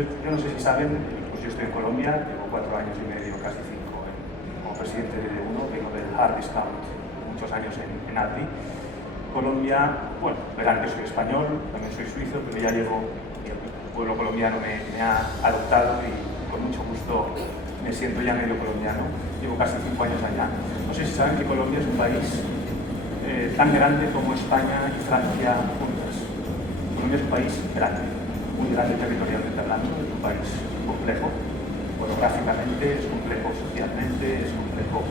Yo no sé si saben, pues yo estoy en Colombia, llevo 4 años y medio, casi 5, como presidente de D1, vengo del Hard Discount, muchos años en Aldi. Colombia, bueno, verán que soy español, también soy suizo, pero ya llevo, el pueblo colombiano me ha adoptado y con mucho gusto me siento ya medio colombiano. Llevo casi 5 años allá. No sé si saben que Colombia es un país tan grande como España y Francia juntas. Colombia es un país grande, muy grande territorialmente hablando, es un país complejo, orográficamente, es complejo socialmente, es complejo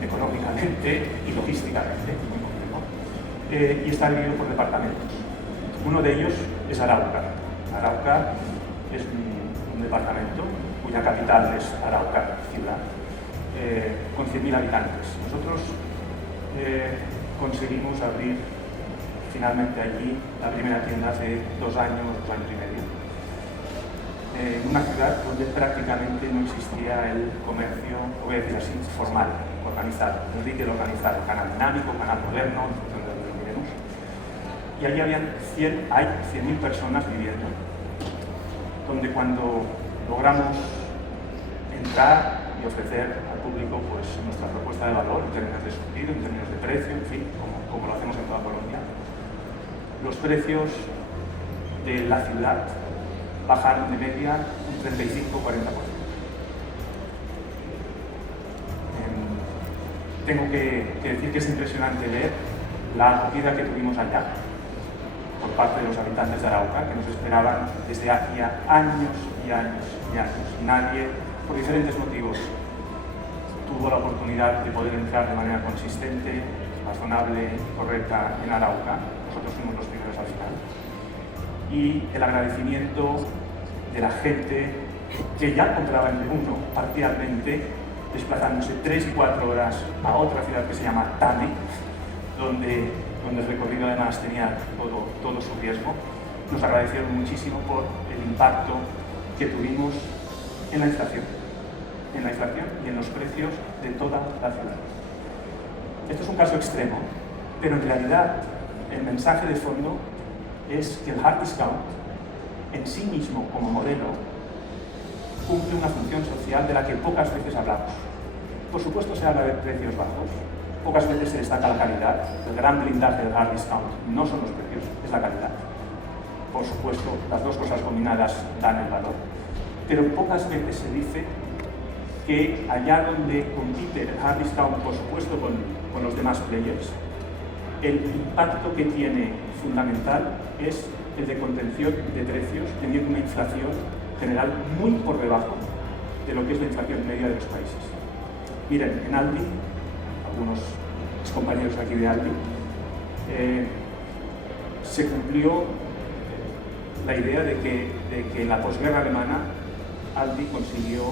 económicamente y logísticamente, muy complejo, y está dividido por departamentos. Uno de ellos es Arauca. Arauca es un departamento cuya capital es Arauca, ciudad, con 100.000 habitantes. Nosotros conseguimos abrir finalmente allí la primera tienda hace 2 años y medio, en una ciudad donde prácticamente no existía el comercio, voy a decir así, formal, organizado, el retail organizado, canal dinámico, canal moderno, donde lo miremos. Y allí hay 100.000 personas viviendo, donde cuando logramos entrar y ofrecer al público pues, nuestra propuesta de valor en términos de surtido, en términos de precio, en fin, como lo hacemos en toda Colombia, los precios de la ciudad bajaron de media un 35-40%. Tengo que decir que es impresionante ver la acogida que tuvimos allá por parte de los habitantes de Arauca, que nos esperaban desde hacía años y años y años. Nadie, por diferentes motivos, tuvo la oportunidad de poder entrar de manera consistente, razonable y correcta en Arauca. Nosotros fuimos los primeros al final. Y el agradecimiento de la gente que ya compraba en D1 parcialmente, desplazándose 3 y 4 horas a otra ciudad que se llama Tame, donde el recorrido además tenía todo su riesgo. Nos agradecieron muchísimo por el impacto que tuvimos en la inflación y en los precios de toda la ciudad. Esto es un caso extremo, pero en realidad el mensaje de fondo es que el hard discount en sí mismo como modelo cumple una función social de la que pocas veces hablamos. Por supuesto se habla de precios bajos, pocas veces se destaca la calidad. El gran blindaje del hard discount no son los precios, es la calidad. Por supuesto, las dos cosas combinadas dan el valor, pero pocas veces se dice que allá donde compite el hard discount, por supuesto con los demás players, el impacto que tiene fundamental es el de contención de precios, teniendo una inflación general muy por debajo de lo que es la inflación media de los países. Miren, en Aldi, algunos compañeros aquí de Aldi, se cumplió la idea de que en la posguerra alemana Aldi consiguió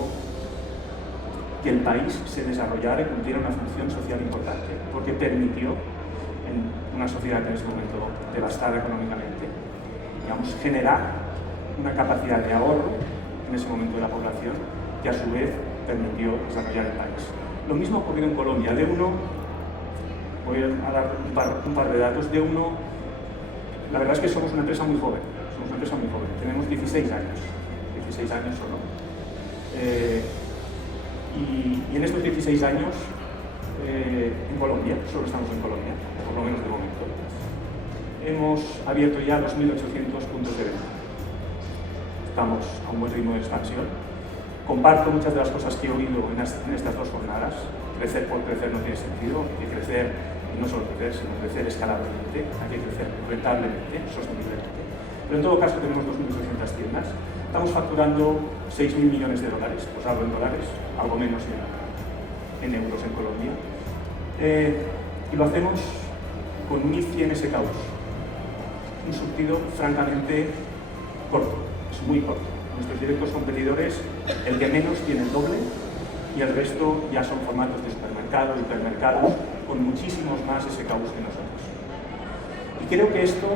que el país se desarrollara y cumpliera una función social importante, porque permitió, en una sociedad en ese momento devastada económicamente, digamos, generar una capacidad de ahorro en ese momento de la población que a su vez permitió desarrollar el país. Lo mismo ha ocurrido en Colombia. D1, voy a dar un par de datos. D1, la verdad es que somos una empresa muy joven, tenemos 16 años solo. Y en estos 16 años, en Colombia, solo estamos en Colombia, por lo menos de momento, hemos abierto ya 2.800 puntos de venta. Estamos a un buen ritmo de expansión. Comparto muchas de las cosas que he oído en estas 2 jornadas. Crecer por crecer no tiene sentido, hay que crecer, y no solo crecer, sino crecer escalablemente, hay que crecer rentablemente, sosteniblemente. Pero en todo caso tenemos 2.800 tiendas. Estamos facturando 6.000 millones de dólares, pues hablo en dólares, algo menos en euros en Colombia. Y lo hacemos con 1.100 SKUs. Un surtido francamente corto, es muy corto. Nuestros directos competidores, el que menos tiene el doble y el resto ya son formatos de supermercados, hipermercados, con muchísimos más SKUs que nosotros. Y creo que esto,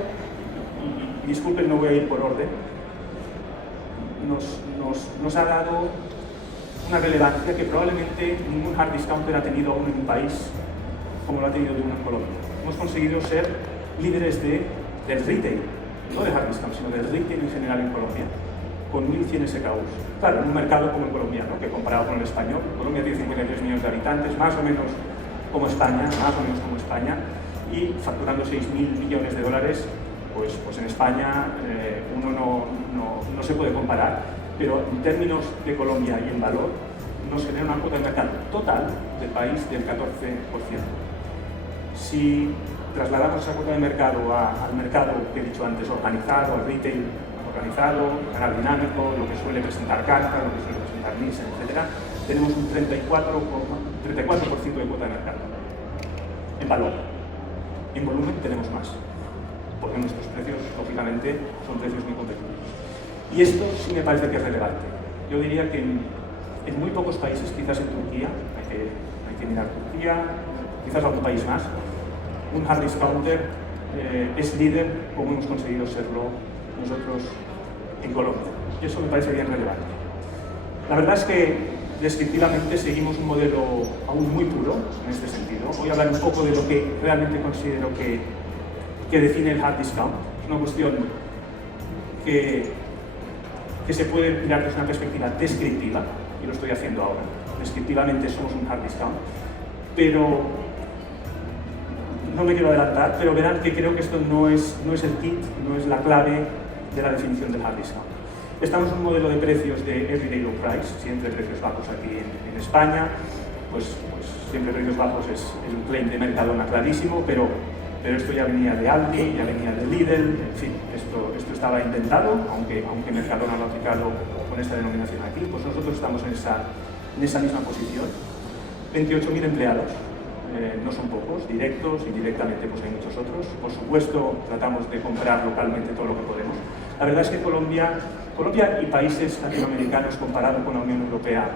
y disculpen, no voy a ir por orden, nos ha dado una relevancia que probablemente ningún hard discounter ha tenido aún en un país como lo ha tenido D1 en Colombia. Hemos conseguido ser líderes del retail, no de hard discount, sino del retail en general en Colombia, con 1.100 SKUs. Claro, en un mercado como el colombiano, que comparado con el español, Colombia tiene 53 millones de habitantes, más o menos como España, y facturando 6.000 millones de dólares, pues en España uno no se puede comparar, pero en términos de Colombia y en valor, nos genera una cuota de mercado total del país del 14%. Si trasladamos esa cuota de mercado al mercado que he dicho antes, organizado, al retail organizado, canal dinámico, lo que suele presentar Carta, lo que suele presentar Nielsen, etc., tenemos un 34% de cuota de mercado en valor. En volumen tenemos más, porque nuestros precios, lógicamente, son precios muy competitivos. Y esto sí me parece que es relevante. Yo diría que en muy pocos países, quizás en Turquía, hay que mirar Turquía, quizás algún país más, un hard discounter es líder como hemos conseguido serlo nosotros en Colombia. Y eso me parece bien relevante. La verdad es que descriptivamente seguimos un modelo aún muy puro en este sentido. Voy a hablar un poco de lo que realmente considero que define el hard discount. Es una cuestión que se puede mirar desde una perspectiva descriptiva, y lo estoy haciendo ahora. Descriptivamente somos un hard discount, pero no me quiero adelantar, pero verán que creo que esto no es el kit, no es la clave de la definición del hard discount. Estamos en un modelo de precios de everyday low price, siempre precios bajos aquí en España, pues siempre precios bajos es el claim de Mercadona clarísimo, pero esto ya venía de Aldi, ya venía de Lidl, en fin, esto estaba intentado, aunque Mercadona lo ha aplicado con esta denominación aquí, pues nosotros estamos en esa misma posición. 28.000 empleados, no son pocos, directos, indirectamente pues hay muchos otros. Por supuesto, tratamos de comprar localmente todo lo que podemos. La verdad es que Colombia y países latinoamericanos comparado con la Unión Europea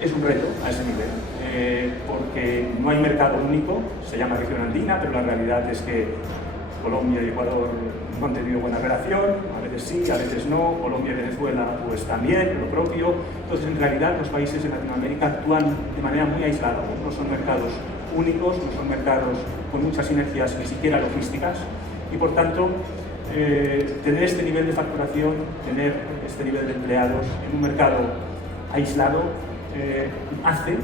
es un reto a ese nivel, porque no hay mercado único, se llama región andina, pero la realidad es que Colombia y Ecuador no han tenido buena relación, a veces sí, a veces no, Colombia y Venezuela pues también, lo propio. Entonces, en realidad, los países de Latinoamérica actúan de manera muy aislada, no son mercados únicos, no son mercados con muchas sinergias, ni siquiera logísticas, y por tanto, tener este nivel de facturación, tener este nivel de empleados en un mercado aislado, hace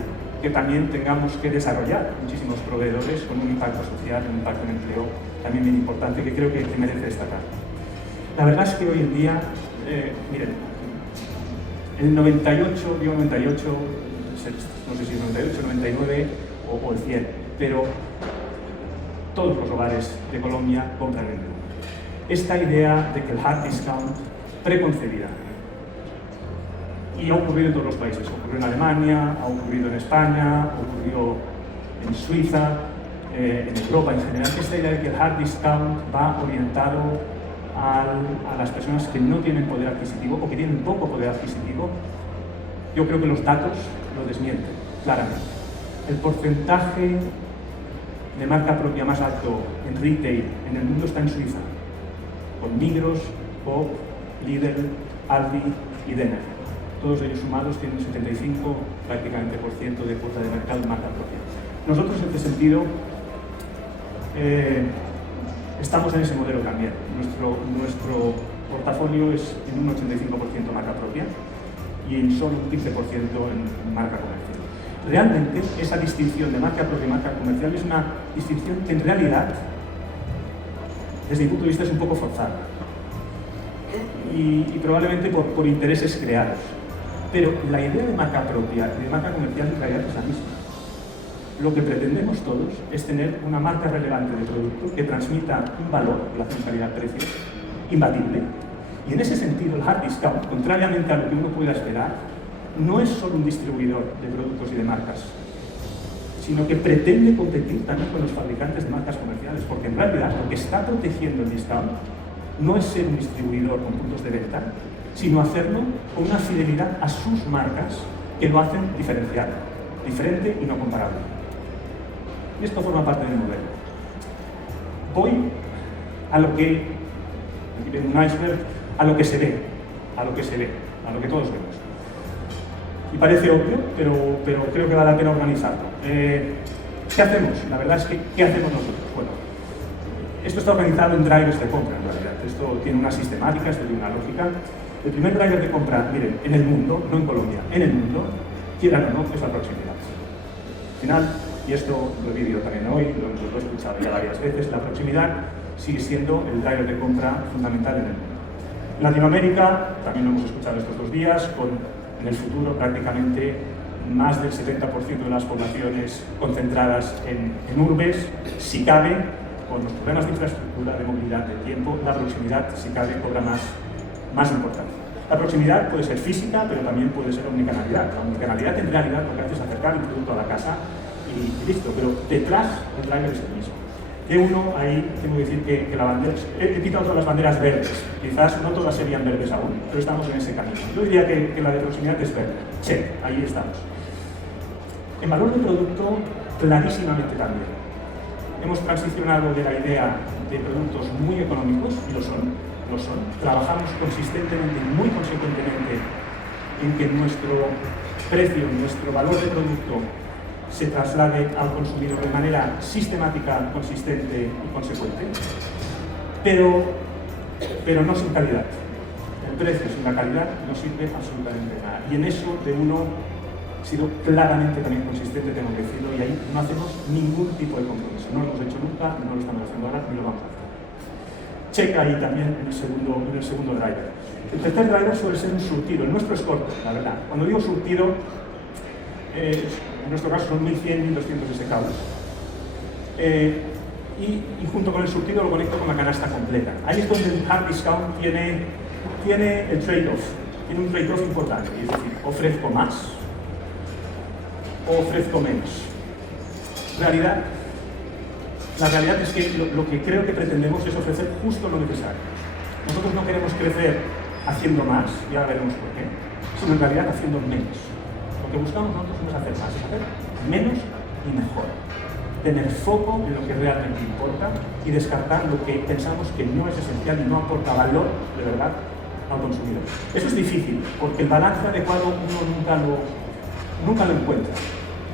que también tengamos que desarrollar muchísimos proveedores con un impacto social, un impacto en empleo también bien importante que creo que merece destacar. La verdad es que hoy en día, miren, el 98, digo 98, no sé si es 98, 99 o el 100, pero todos los hogares de Colombia compran en Perú. Esta idea de que el hard discount preconcebida, y ha ocurrido en todos los países, ocurrió en Alemania, ha ocurrido en España, ocurrió en Suiza, en Europa en general, esta idea de que el hard discount va orientado a las personas que no tienen poder adquisitivo o que tienen poco poder adquisitivo. Yo creo que los datos lo desmienten claramente. El porcentaje de marca propia más alto en retail en el mundo está en Suiza, con Migros, Coop, Lidl, Aldi y Denner. Todos ellos sumados tienen un 75% prácticamente de cuota de mercado en marca propia. Nosotros en este sentido estamos en ese modelo también. Nuestro portafolio es en un 85% marca propia y en solo un 15% en marca comercial. Realmente esa distinción de marca propia y marca comercial es una distinción que en realidad, desde mi punto de vista, es un poco forzada y probablemente por intereses creados. Pero la idea de marca propia y de marca comercial en realidad es la misma. Lo que pretendemos todos es tener una marca relevante de producto que transmita un valor, relación calidad-precio, imbatible. Y en ese sentido, el hard discount, contrariamente a lo que uno pueda esperar, no es solo un distribuidor de productos y de marcas, sino que pretende competir también con los fabricantes de marcas comerciales, porque en realidad lo que está protegiendo el discount no es ser un distribuidor con puntos de venta, sino hacerlo con una fidelidad a sus marcas que lo hacen diferencial, diferente y no comparable. Y esto forma parte del modelo. Voy a lo que, aquí ven un iceberg, a lo que se ve, a lo que todos vemos. Y parece obvio, pero creo que vale la pena organizarlo. ¿Qué hacemos? La verdad es que, ¿qué hacemos nosotros? Bueno, esto está organizado en drivers de compra, en realidad. esto tiene una sistemática, esto tiene una lógica. El primer driver de compra, miren, en el mundo, no en Colombia, en el mundo, quieran o no, es la proximidad. Al final, y esto lo he vivido también hoy, lo he escuchado ya varias veces, la proximidad sigue siendo el driver de compra fundamental en el mundo. En Latinoamérica, también lo hemos escuchado estos 2 días, con en el futuro prácticamente más del 70% de las poblaciones concentradas en urbes, si cabe, con los problemas de infraestructura, de movilidad, de tiempo, la proximidad, si cabe, cobra más importancia. La proximidad puede ser física, pero también puede ser omnicanalidad. La omnicanalidad en realidad lo que hace es acercar un producto a la casa y listo, pero detrás el driver es el mismo. Que uno, ahí tengo que decir que la bandera, he quitado todas las banderas verdes, quizás no todas serían verdes aún, pero estamos en ese camino. Yo diría que la de proximidad es verde, check, ahí estamos. En valor de producto, clarísimamente también. Hemos transicionado de la idea de productos muy económicos, y lo son. Trabajamos consistentemente y muy consecuentemente en que nuestro precio, nuestro valor de producto se traslade al consumidor de manera sistemática, consistente y consecuente, pero no sin calidad. El precio sin la calidad no sirve absolutamente nada. Y en eso de uno ha sido claramente también consistente, tengo que decirlo, y ahí no hacemos ningún tipo de compromiso. No lo hemos hecho nunca, no lo estamos haciendo ahora, ni lo vamos a hacer. Check ahí también en el segundo driver. El tercer driver suele ser un surtido. El nuestro es corto, la verdad. Cuando digo surtido, en nuestro caso son 1.100, 1.200 SKUs. Y junto con el surtido lo conecto con la canasta completa. Ahí es donde el hard discount tiene el trade-off. Tiene un trade-off importante. Es decir, ofrezco más o ofrezco menos. La realidad es que lo que creo que pretendemos es ofrecer justo lo necesario. Nosotros no queremos crecer haciendo más, y ahora veremos por qué, sino en realidad haciendo menos. Lo que buscamos nosotros no es hacer más, es hacer menos y mejor. Tener foco en lo que realmente importa y descartar lo que pensamos que no es esencial y no aporta valor de verdad al consumidor. Eso es difícil, porque el balance adecuado uno nunca lo encuentra.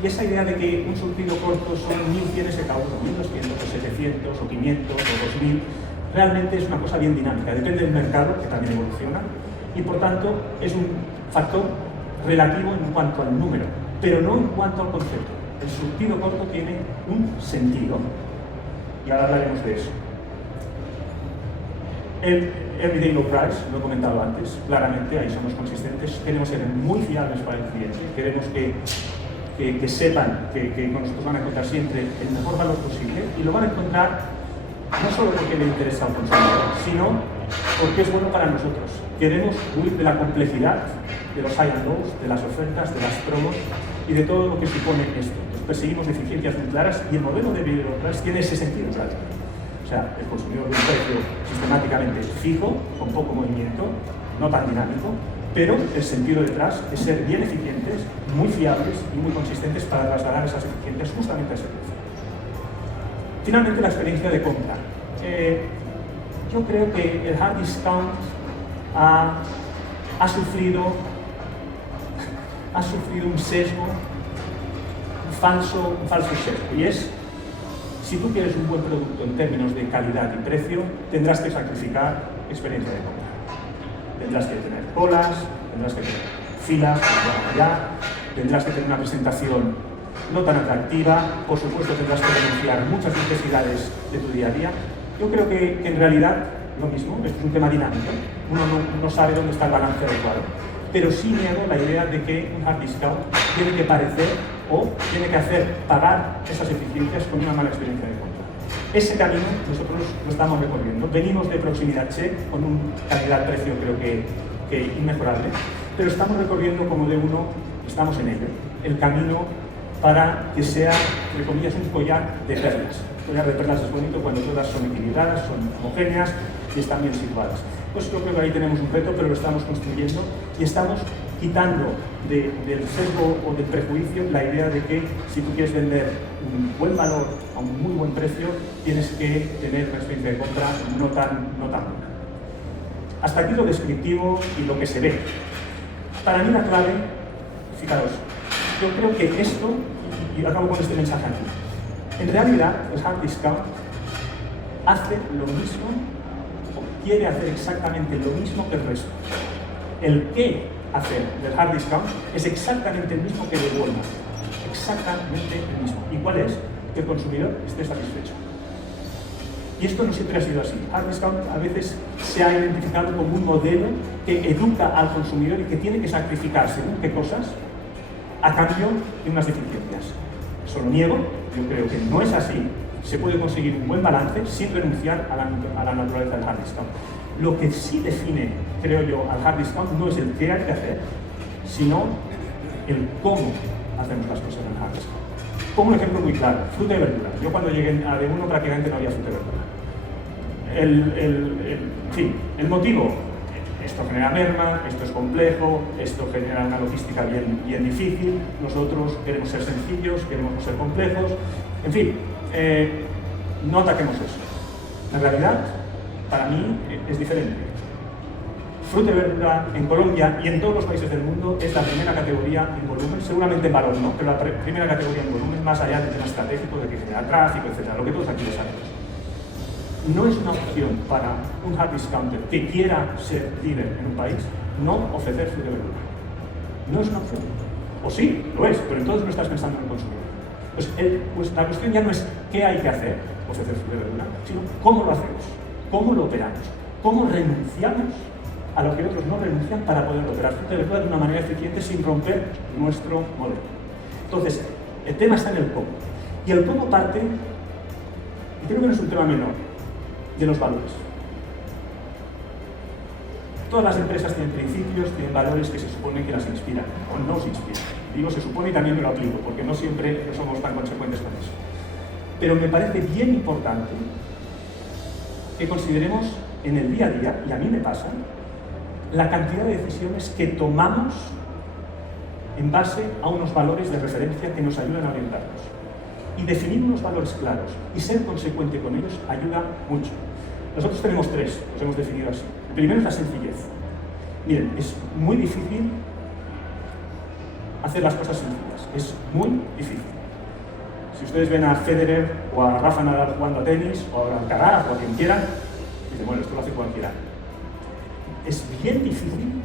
Y esa idea de que un surtido corto son 1.100 SKUs, o 1.200, o 700, o 500, o 2.000, realmente es una cosa bien dinámica. Depende del mercado, que también evoluciona, y por tanto es un factor relativo en cuanto al número, pero no en cuanto al concepto. El surtido corto tiene un sentido, y ahora hablaremos de eso. El Everyday Low Price, lo he comentado antes, claramente ahí somos consistentes, queremos ser muy fiables para el cliente, queremos que sepan que con nosotros van a encontrar siempre el mejor valor posible, y lo van a encontrar no solo porque le interesa al consumidor, sino porque es bueno para nosotros. Queremos huir de la complejidad, de los high and lows, de las ofertas, de las promos y de todo lo que supone esto. Entonces, perseguimos eficiencias muy claras y el modelo de Everyday Low Price tiene ese sentido claro. O sea, el consumidor de un precio sistemáticamente fijo, con poco movimiento, no tan dinámico, pero el sentido detrás es ser bien eficientes, muy fiables y muy consistentes para trasladar esas eficiencias justamente a ese precio. Finalmente, la experiencia de compra. Yo creo que el hard discount ha sufrido un sesgo, un falso sesgo, y es, si tú quieres un buen producto en términos de calidad y precio, tendrás que sacrificar experiencia de compra. Tendrás que tener colas, tendrás que tener filas, tendrás que tener una presentación no tan atractiva, por supuesto tendrás que renunciar muchas necesidades de tu día a día. Yo creo que en realidad lo mismo, esto es un tema dinámico, uno no sabe dónde está el balance adecuado, pero sí niego la idea de que un hard discount tiene que parecer o tiene que hacer pagar esas eficiencias con una mala experiencia de compra. Ese camino nosotros lo estamos recorriendo. Venimos de proximidad check con un calidad-precio creo que inmejorable, pero estamos recorriendo como de uno, estamos en ello, el camino para que sea, entre comillas, un collar de perlas. El collar de perlas es bonito cuando todas son equilibradas, son homogéneas y están bien situadas. Pues yo creo que ahí tenemos un reto, pero lo estamos construyendo y estamos quitando del sesgo o del prejuicio la idea de que si tú quieres vender un buen valor a un muy buen precio, tienes que tener una experiencia de compra no tan buena. Hasta aquí lo descriptivo y lo que se ve. Para mí la clave, fijaros, yo creo que esto, y acabo con este mensaje aquí, en realidad el hard discount hace lo mismo, quiere hacer exactamente lo mismo que el resto. El qué hacer del hard discount es exactamente el mismo que el de Walmart. Exactamente el mismo. ¿Y cuál es? Que el consumidor esté satisfecho. Y esto no siempre ha sido así. Hard discount a veces se ha identificado como un modelo que educa al consumidor y que tiene que sacrificar según qué cosas a cambio de unas deficiencias. Eso lo niego, yo creo que no es así. Se puede conseguir un buen balance sin renunciar a la naturaleza del hard discount. Lo que sí define, creo yo, al hard discount no es el qué hay que hacer, sino el cómo hacemos las cosas en el hard discount. Pongo un ejemplo muy claro, fruta y verdura. Yo cuando llegué a D1 prácticamente no había fruta y verdura. El motivo, esto genera merma, esto es complejo, esto genera una logística bien difícil, nosotros queremos ser sencillos, queremos no ser complejos, en fin, no ataquemos eso. En realidad, para mí es diferente. Fruta y verdura en Colombia y en todos los países del mundo es la primera categoría en volumen, seguramente en valor no, pero la primera categoría en volumen, más allá del tema estratégico, de que genera tráfico, etc., lo que todos aquí lo sabemos. No es una opción para un hard discounter que quiera ser líder en un país no ofrecer fruta y verdura. No es una opción. O sí, lo es, pero entonces no estás pensando en el consumidor. Pues la cuestión ya no es qué hay que hacer, ofrecer fruta y verdura, sino cómo lo hacemos, cómo lo operamos, cómo renunciamos a lo que otros no renuncian para poder operar fruta y verdura de una manera eficiente sin romper nuestro modelo. Entonces, el tema está en el cómo. Y el cómo parte, y creo que no es un tema menor, de los valores. Todas las empresas tienen principios, tienen valores que se supone que las inspiran, o no se inspiran. Digo se supone y también me lo aplico, porque no siempre no somos tan consecuentes con eso. Pero me parece bien importante que consideremos en el día a día, y a mí me pasa, la cantidad de decisiones que tomamos en base a unos valores de referencia que nos ayudan a orientarnos. Y definir unos valores claros y ser consecuente con ellos ayuda mucho. Nosotros tenemos tres, los hemos definido así. El primero es la sencillez. Miren, es muy difícil hacer las cosas sencillas. Es muy difícil. Si ustedes ven a Federer o a Rafa Nadal jugando a tenis, o a Alcaraz o a quien quieran, dicen, bueno, esto lo hace cualquiera. Es bien difícil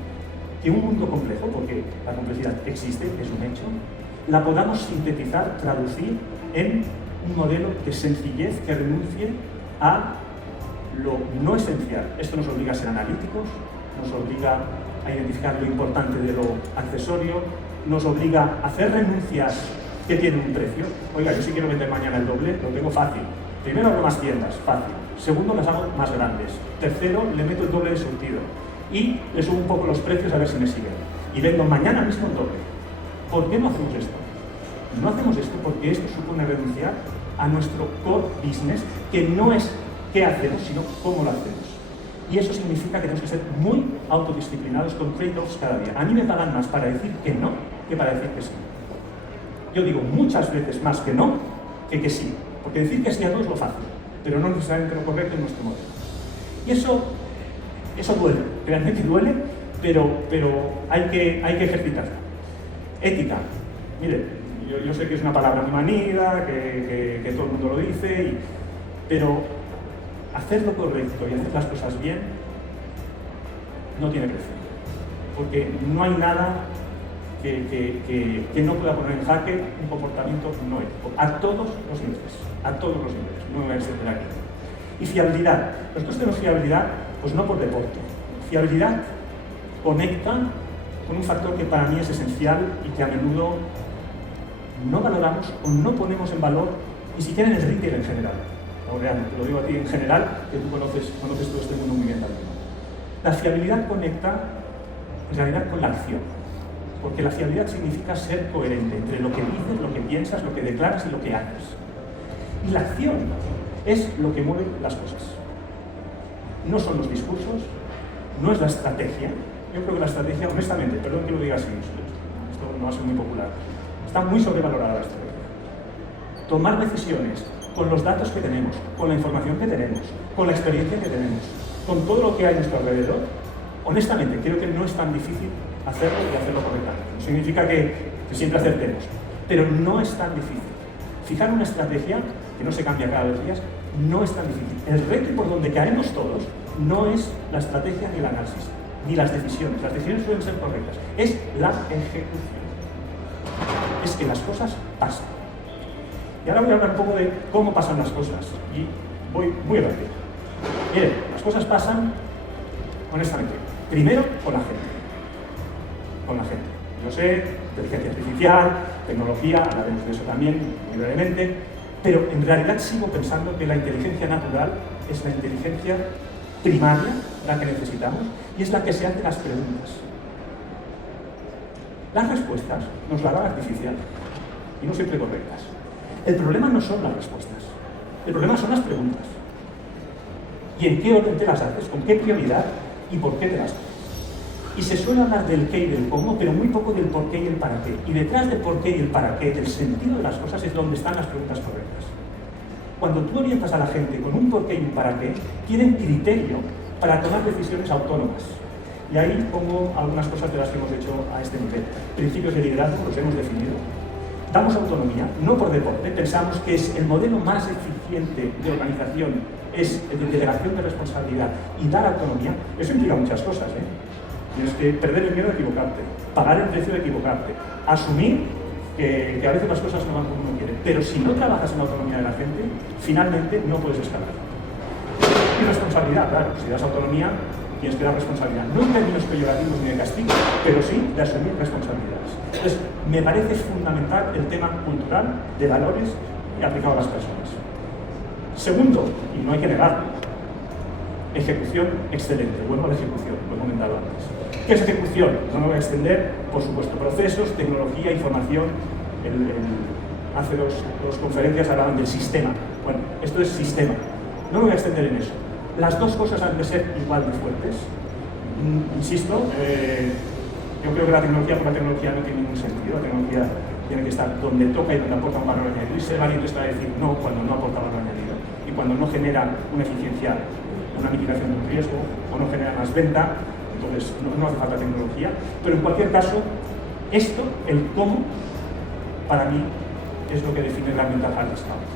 que un mundo complejo, porque la complejidad existe, es un hecho, la podamos sintetizar, traducir en un modelo de sencillez que renuncie a lo no esencial. Esto nos obliga a ser analíticos, nos obliga a identificar lo importante de lo accesorio, nos obliga a hacer renuncias que tienen un precio. Oiga, yo si quiero vender mañana el doble, lo tengo fácil. Primero abro más tiendas, fácil. Segundo, las hago más grandes. Tercero, le meto el doble de surtido. Y le subo un poco los precios a ver si me siguen. Y vendo mañana mismo el doble. ¿Por qué no hacemos esto? No hacemos esto porque esto supone renunciar a nuestro core business, que no es qué hacemos, sino cómo lo hacemos. Y eso significa que tenemos que ser muy autodisciplinados con trade-offs cada día. A mí me pagan más para decir que no que para decir que sí. Yo digo muchas veces más que no que sí. Porque decir que sí a todo es lo fácil, pero no necesariamente lo correcto en nuestro modelo. Y eso duele, realmente duele, pero hay que ejercitarlo. Ética. Mire, yo sé que es una palabra muy manida, que todo el mundo lo dice, pero hacer lo correcto y hacer las cosas bien no tiene precio. Porque no hay nada que no pueda poner en jaque un comportamiento no ético. A todos los niveles. A todos los niveles. No me voy a extender aquí. Y fiabilidad. Nosotros tenemos fiabilidad, pues no por deporte. Fiabilidad conecta con un factor que para mí es esencial y que a menudo no valoramos o no ponemos en valor ni siquiera en el retail en general. O realmente, lo digo a ti en general, que tú conoces todo este mundo muy bien también. La fiabilidad conecta en realidad con la acción. Porque la fiabilidad significa ser coherente entre lo que dices, lo que piensas, lo que declaras y lo que haces. Y la acción es lo que mueve las cosas. No son los discursos, no es la estrategia. Yo creo que la estrategia, honestamente, perdón que lo diga así, esto no va a ser muy popular, está muy sobrevalorada la estrategia. Tomar decisiones con los datos que tenemos, con la información que tenemos, con la experiencia que tenemos, con todo lo que hay a nuestro alrededor, honestamente, creo que no es tan difícil hacerlo y hacerlo correctamente. No significa que siempre acertemos, pero no es tan difícil. Fijar una estrategia que no se cambia cada 2 días no es tan difícil. El reto y por donde caemos todos no es la estrategia ni el análisis, ni las decisiones. Las decisiones suelen ser correctas. Es la ejecución. Es que las cosas pasan. Y ahora voy a hablar un poco de cómo pasan las cosas. Y voy muy rápido. Miren, las cosas pasan, honestamente, primero con la gente. Con la gente. Yo sé, inteligencia artificial, tecnología, hablaremos de eso también, muy brevemente, pero en realidad sigo pensando que la inteligencia natural es la inteligencia primaria, la que necesitamos, y es la que se hace las preguntas. Las respuestas nos las da la artificial, y no siempre correctas. El problema no son las respuestas, el problema son las preguntas. ¿Y en qué orden te las haces? ¿Con qué prioridad? ¿Y por qué te las haces? Y se suele hablar del qué y del cómo, pero muy poco del por qué y el para qué. Y detrás del por qué y el para qué, del sentido de las cosas, es donde están las preguntas correctas. Cuando tú orientas a la gente con un por qué y un para qué, tienen criterio para tomar decisiones autónomas. Y ahí pongo algunas cosas de las que hemos hecho a este nivel. Principios de liderazgo los hemos definido. Damos autonomía, no por deporte. Pensamos que es el modelo más eficiente de organización, es el de delegación de responsabilidad y dar autonomía. Eso implica muchas cosas, Tienes que perder el miedo a equivocarte, pagar el precio de equivocarte, asumir que a veces las cosas no van como uno quiere. Pero si no trabajas en la autonomía de la gente, finalmente no puedes escalar. Y responsabilidad, claro, si das autonomía, tienes que dar responsabilidad. No en términos peyorativos ni de castigo, pero sí de asumir responsabilidades. Entonces, me parece fundamental el tema cultural, de valores y aplicado a las personas. Segundo, y no hay que negarlo, ejecución excelente. Vuelvo a la ejecución, lo he comentado antes. ¿Qué es ejecución? No me voy a extender, por supuesto, procesos, tecnología, información. Hace dos conferencias hablaban del sistema. Bueno, esto es sistema. No me voy a extender en eso. Las dos cosas han de ser igual de fuertes. Insisto, yo creo que la tecnología por la tecnología no tiene ningún sentido. La tecnología tiene que estar donde toca y donde aporta un valor añadido. Y ser valiente está a decir no cuando no aporta valor añadido y cuando no genera una eficiencia, una mitigación de un riesgo o no genera más venta. Entonces no hace falta tecnología. Pero en cualquier caso, esto, el cómo, para mí es lo que define realmente al Hard Scout.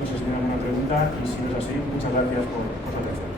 No sé si tienen alguna pregunta y si no es así, muchas gracias por su atención.